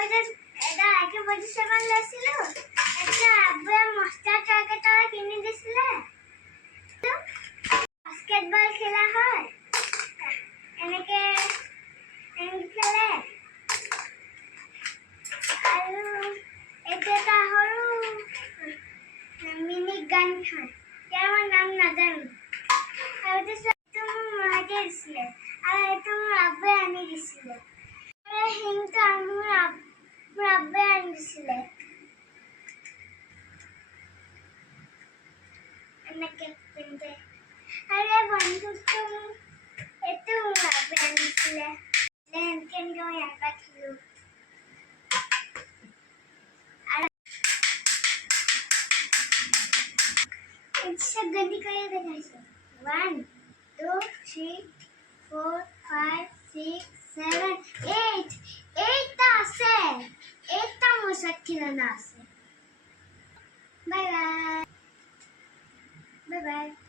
এটা একে পজিশন লৈছিল এটা আব্বুয়ে মস্তাৰ টাকা কিনে দিছিল বাস্কেটবল খেলা হয় এনেকে খেলে আৰু এটা হৰু মিনি গান হয় ইয়াৰ নাম নাজানো আৰু এইটো মোৰ মাকে দিছিলে আৰু এইটো মোৰ আব্বুয়ে আনি দিছিলে হিংটা মোৰ আব্বুয়ে আনি দিছিলে এনেকে পিন্ধে আৰু বন্ধুটো এইটো মোৰ আব্বুয়ে আনি দিছিলে এনেকে মই ইয়াৰ পৰা খেলো सब गंदी कर देना है 1 2 3 4 5 6 7 8 8 আছে 8 মশা খেলনা আছে বাই বাই বাই বাই